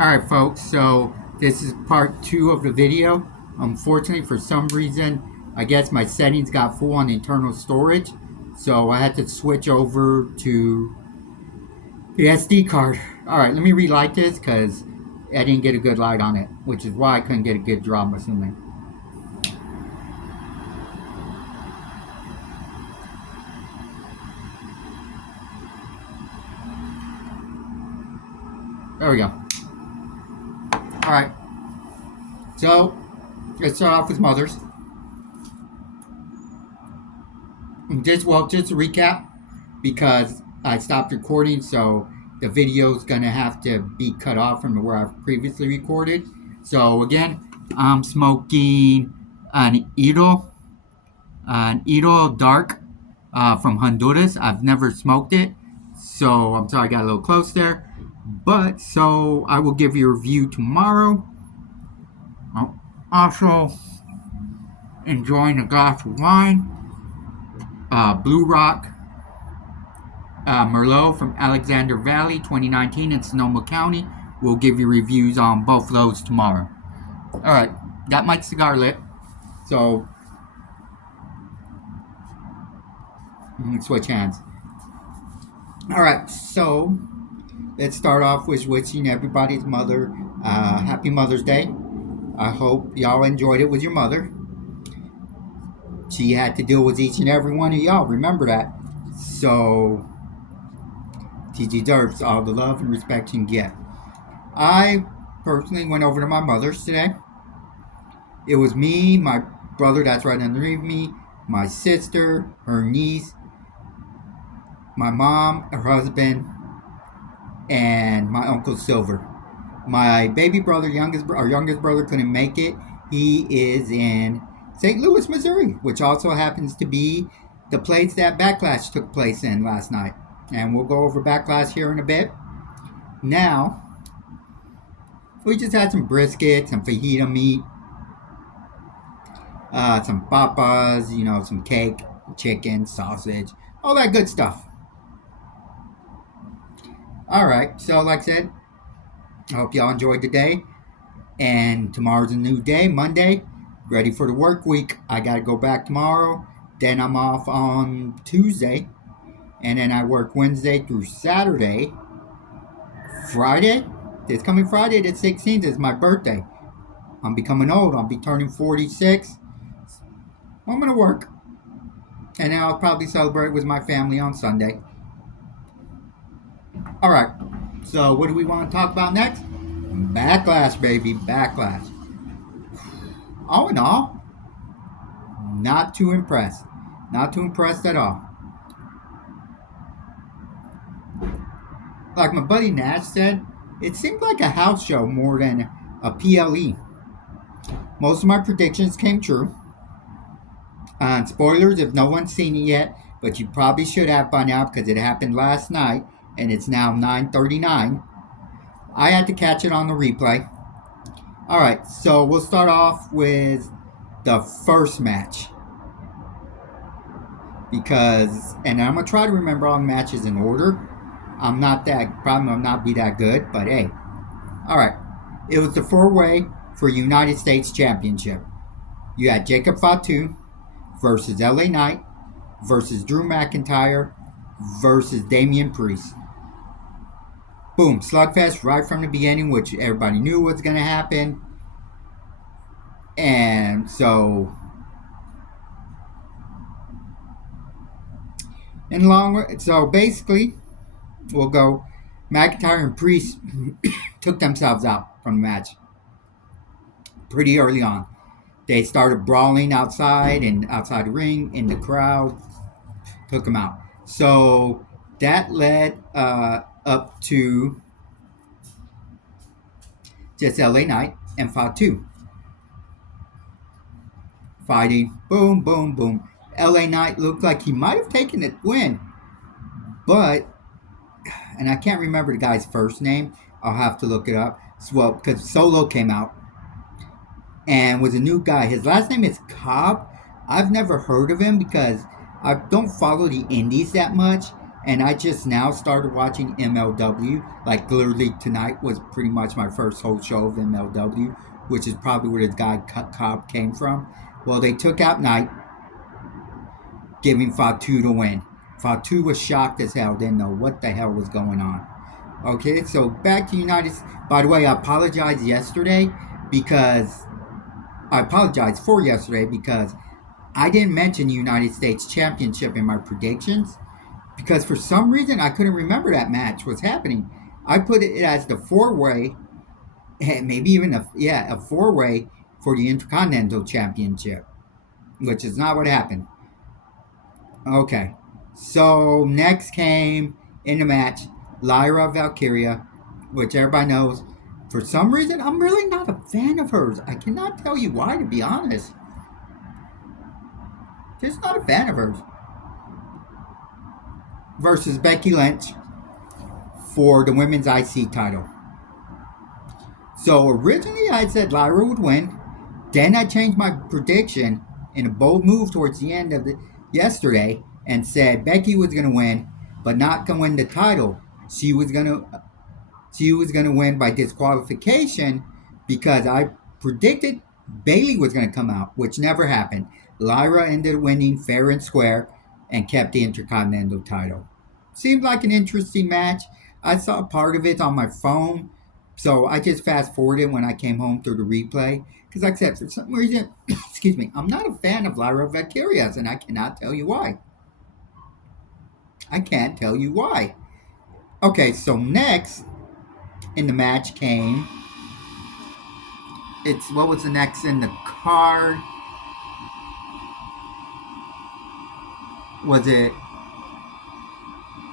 Alright folks, so this is part 2 of the video. Unfortunately, for some reason, I guess my settings got full on internal storage, so I had to switch over to the SD card. Alright, let me relight this because I didn't get a good light on it, which is why I couldn't get a good draw, I'm assuming. There we go. Alright, so let's start off with Mother's. Just to recap, because I stopped recording, so the video is going to have to be cut off from where I've previously recorded. So again, I'm smoking an Eiroa Dark from Honduras. I've never smoked it, so I'm sorry I got a little close there. But, so I will give you a review tomorrow. I'm also enjoying a glass of wine. Blue Rock Merlot from Alexander Valley 2019 in Sonoma County. We'll give you reviews on both of those tomorrow. Alright, got my cigar lit. So, let me switch hands. Alright, so let's start off with wishing everybody's mother happy Mother's Day. I hope y'all enjoyed it with your mother. She had to deal with each and every one of y'all. Remember that. So, she deserves all the love and respect she can get. I personally went over to my mother's today. It was me, my brother that's right underneath me, my sister, her niece, my mom, her husband, and my Uncle Silver. My baby brother, our youngest brother, couldn't make it. He is in St. Louis, Missouri, which also happens to be the place that Backlash took place in last night. And we'll go over Backlash here in a bit. Now, we just had some brisket, some fajita meat, some papas, some cake, chicken, sausage, all that good stuff. Alright, so like I said, I hope y'all enjoyed the day. And tomorrow's a new day, Monday. Ready for the work week. I gotta go back tomorrow. Then I'm off on Tuesday. And then I work Wednesday through Saturday. Friday? This coming Friday, the 16th, is my birthday. I'm becoming old. I'll be turning 46. I'm gonna work. And then I'll probably celebrate with my family on Sunday. Alright. So what do we want to talk about next? Backlash, baby. Backlash. All in all, not too impressed. Not too impressed at all. Like my buddy Nash said, it seemed like a house show more than a PLE. Most of my predictions came true. Spoilers if no one's seen it yet, but you probably should have by now because it happened last night and it's now 9:39. I had to catch it on the replay. Alright, so we'll start off with the first match. Because, and I'm going to try to remember all the matches in order. Probably will not be that good, but hey. Alright, it was the 4-way for United States Championship. You had Jacob Fatu versus LA Knight versus Drew McIntyre versus Damian Priest. Boom, slugfest right from the beginning, which everybody knew was going to happen. And so, basically, we'll go, McIntyre and Priest took themselves out from the match pretty early on. They started brawling outside the ring, in the crowd, took them out. So, that led up to just LA Knight and Fatu fighting. Boom, boom, boom. LA Knight looked like he might have taken the win, but, and I can't remember the guy's first name. I'll have to look it up. Well, because Solo came out and was a new guy. His last name is Cobb. I've never heard of him because I don't follow the indies that much. And I just now started watching MLW. Like literally tonight was pretty much my first whole show of MLW, which is probably where the guy Cobb came from. Well, they took out Knight, giving Fatu to win. Fatu was shocked as hell, didn't know what the hell was going on. Okay, so back to United States. By the way, I apologize yesterday because I apologize for yesterday because I didn't mention United States Championship in my predictions because for some reason I couldn't remember that match was happening. I put it as the four-way, and maybe even a four-way for the Intercontinental Championship, which is not what happened. Okay, so next came in the match Lyra Valkyria, which everybody knows. For some reason, I'm really not a fan of hers. I cannot tell you why, to be honest. Just not a fan of hers. Versus Becky Lynch for the women's IC title. So originally I said Lyra would win. Then I changed my prediction in a bold move towards the end of yesterday and said Becky was going to win, but not going to win the title. She was going to win by disqualification because I predicted Bayley was going to come out, which never happened. Lyra ended up winning fair and square and kept the Intercontinental title. Seemed like an interesting match. I saw part of it on my phone, so I just fast forwarded when I came home through the replay. Because like I said, for some reason, excuse me, I'm not a fan of Lyra Valkyria's, and I cannot tell you why. I can't tell you why. Okay, so next in the match came, what was the next in the card? Was it?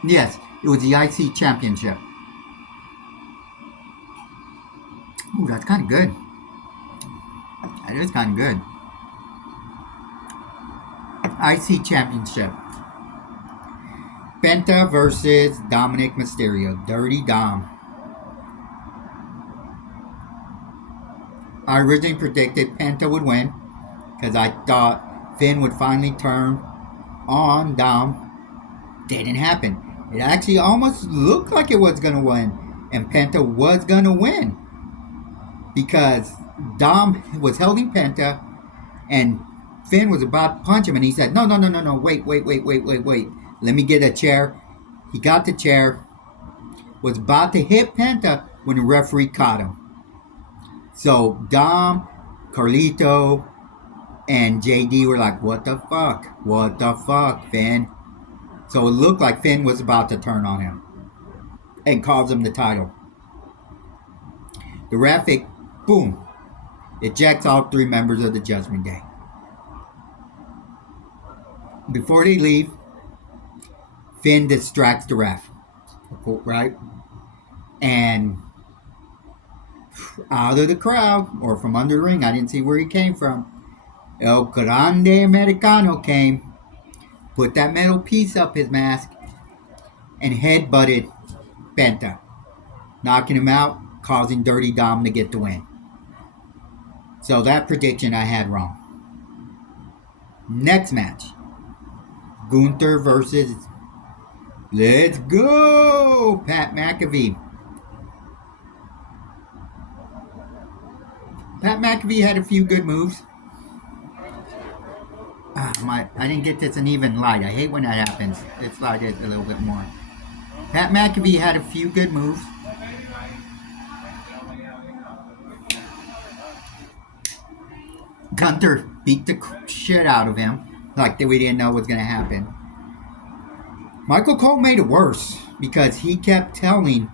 Yes, it was the IC Championship. Ooh, that's kind of good. That is kind of good. IC Championship. Penta versus Dominic Mysterio. Dirty Dom. I originally predicted Penta would win because I thought Finn would finally turn on Dom. Didn't happen. It actually almost looked like it was going to win, and Penta was going to win because Dom was holding Penta and Finn was about to punch him, and he said, no, wait. Let me get a chair. He got the chair, was about to hit Penta when the referee caught him. So Dom, Carlito, and JD were like, what the fuck? What the fuck, Finn? So it looked like Finn was about to turn on him and calls him the title. The ref, boom, ejects all three members of the Judgment Day. Before they leave, Finn distracts the ref, right? And out of the crowd, or from under the ring, I didn't see where he came from, El Grande Americano came, put that metal piece up his mask, and headbutted Penta, knocking him out, causing Dirty Dom to get the win. So that prediction I had wrong. Next match, Gunther versus, let's go, Pat McAfee. Pat McAfee had a few good moves. I didn't get this in even light. I hate when that happens. Let's light it a little bit more. Pat McAfee had a few good moves. Gunther beat the shit out of him like we didn't know was going to happen. Michael Cole made it worse because he kept telling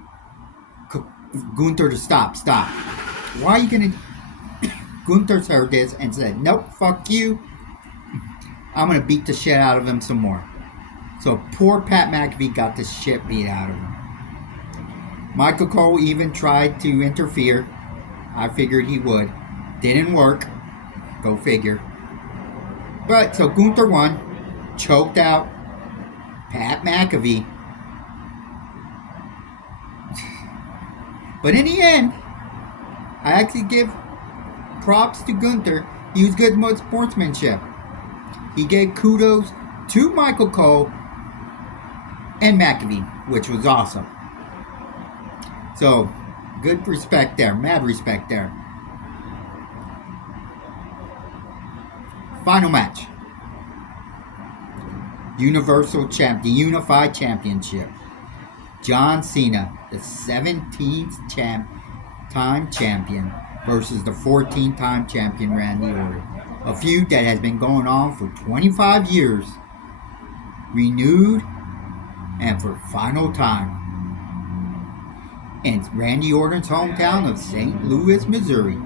Gunther to stop. Why are you going to... Gunther heard this and said, nope, fuck you. I'm going to beat the shit out of him some more. So poor Pat McAfee got the shit beat out of him. Michael Cole even tried to interfere. I figured he would. Didn't work. Go figure. But so Gunther won. Choked out Pat McAfee. But in the end, I actually give props to Gunther. He was good with sportsmanship. He gave kudos to Michael Cole and McAfee, which was awesome. So, good respect there, mad respect there. Final match. Universal Champ, the Unified Championship. John Cena, the 17th time champion, versus the 14th-time champion Randy Orton. A feud that has been going on for 25 years. Renewed and for final time. In Randy Orton's hometown of St. Louis, Missouri.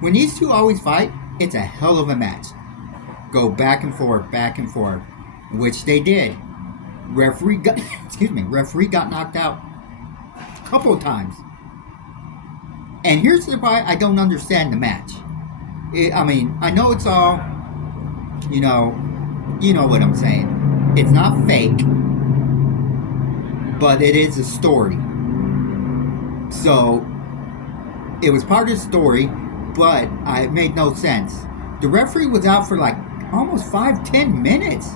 When these two always fight, it's a hell of a match. Go back and forth, which they did. Referee got knocked out a couple of times. And here's why I don't understand the match. I know it's all, you know what I'm saying. It's not fake, but it is a story. So, it was part of the story, but it made no sense. The referee was out for like almost 5-10 minutes.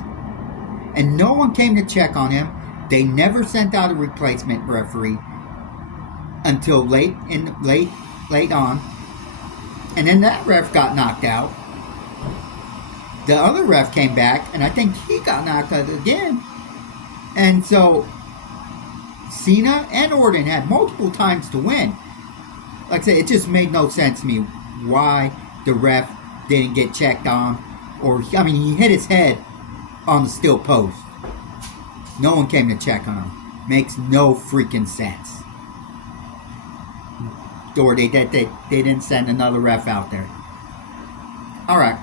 And no one came to check on him. They never sent out a replacement referee until late on. And then that ref got knocked out. The other ref came back, and I think he got knocked out again. And so Cena and Orton had multiple times to win. Like I said, it just made no sense to me why the ref didn't get checked on. He hit his head on the steel post. No one came to check on him. Makes no freaking sense. Or they didn't send another ref out there. Alright.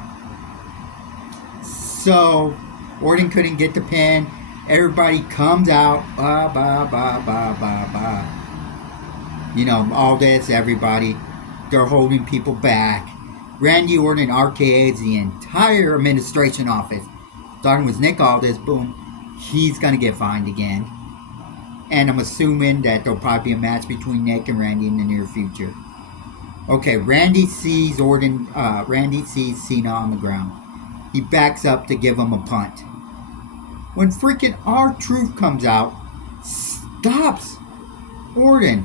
So, Orton couldn't get the pin. Everybody comes out. All this, everybody. They're holding people back. Randy Orton RKA's the entire administration office. Starting with Nick Aldis, boom. He's going to get fined again. And I'm assuming that there'll probably be a match between Nick and Randy in the near future. Okay, Randy sees Cena on the ground. He backs up to give him a punt. When freaking R-Truth comes out, stops Orton.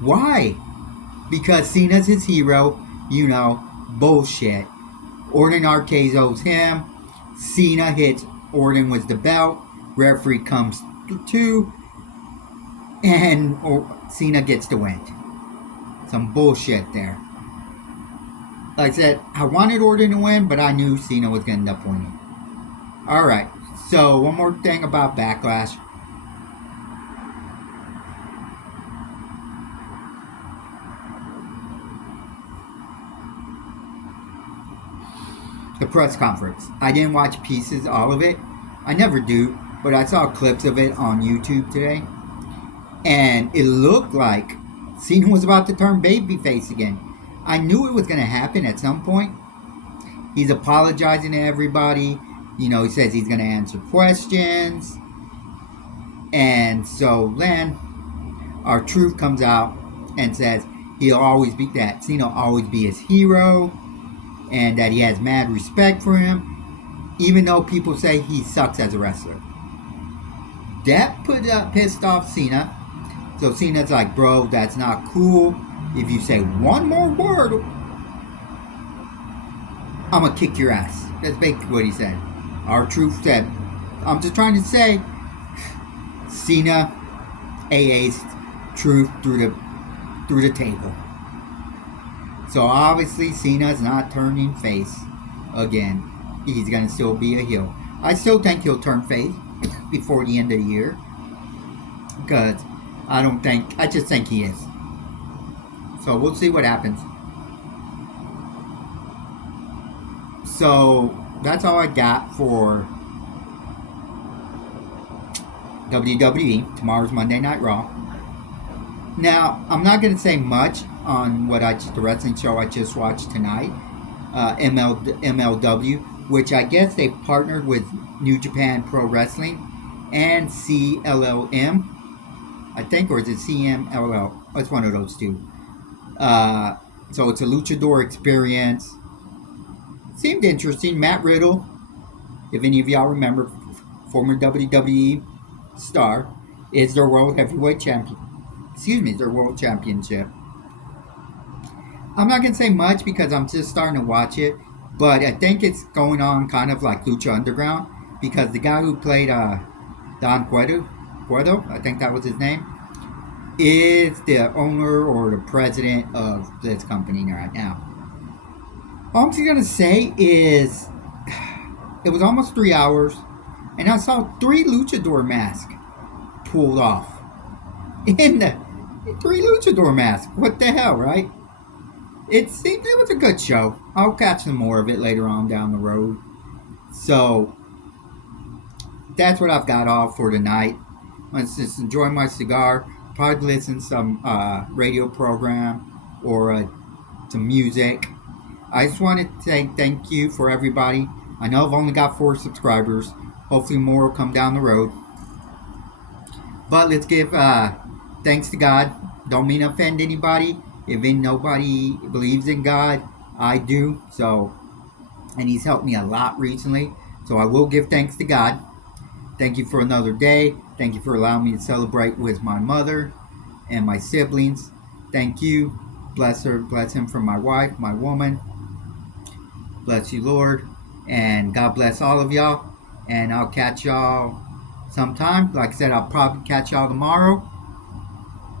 Why? Because Cena's his hero. Bullshit. Orton RKO's him. Cena hits Orton with the belt. Referee comes to. And Cena gets the win. Some bullshit there. Like I said, I wanted Orton to win, but I knew Cena was going to end up winning. Alright, so one more thing about Backlash. The press conference. I didn't watch pieces, all of it. I never do, but I saw clips of it on YouTube today. And it looked like Cena was about to turn babyface again. I knew it was going to happen at some point. He's apologizing to everybody. He says he's going to answer questions. And so then R-Truth comes out and says Cena will always be his hero. And that he has mad respect for him. Even though people say he sucks as a wrestler. That pissed off Cena. So Cena's like, bro, that's not cool. If you say one more word, I'm going to kick your ass. That's basically what he said. R-Truth said, I'm just trying to say, Cena AA's Truth through the table. So obviously Cena's not turning face again. He's going to still be a heel. I still think he'll turn face before the end of the year. Because I just think he is. So we'll see what happens. So that's all I got for WWE. Tomorrow's Monday Night Raw. Now, I'm not going to say much on the wrestling show I just watched tonight. MLW, which I guess they've partnered with New Japan Pro Wrestling and CLLM. I think, or is it CMLL? It's one of those two. So it's a luchador experience. Seemed interesting. Matt Riddle, if any of y'all remember, former WWE star, is their world heavyweight champion. Excuse me, their world championship. I'm not gonna say much because I'm just starting to watch it, but I think it's going on kind of like Lucha Underground because the guy who played Don Cueto, I think that was his name, is the owner or the president of this company right now. All I'm just gonna say is it was almost 3 hours, and I saw 3 luchador masks pulled off. In the 3 luchador masks. What the hell, right? It seemed it was a good show. I'll catch some more of it later on down the road. So that's what I've got off for tonight. Let's just enjoy my cigar. Probably listen to some radio program or some music. I just want to say thank you for everybody. I know I've only got 4 subscribers. Hopefully more will come down the road. But let's give thanks to God. Don't mean to offend anybody. If nobody believes in God, I do. So, and He's helped me a lot recently. So I will give thanks to God. Thank you for another day. Thank you for allowing me to celebrate with my mother and my siblings. Thank you. Bless her. Bless him for my wife, my woman. Bless you, Lord. And God bless all of y'all. And I'll catch y'all sometime. Like I said, I'll probably catch y'all tomorrow.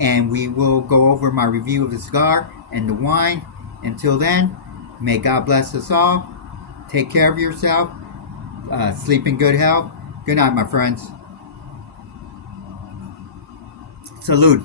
And we will go over my review of the cigar and the wine. Until then, may God bless us all. Take care of yourself. Sleep in good health. Good night, my friends. Salud.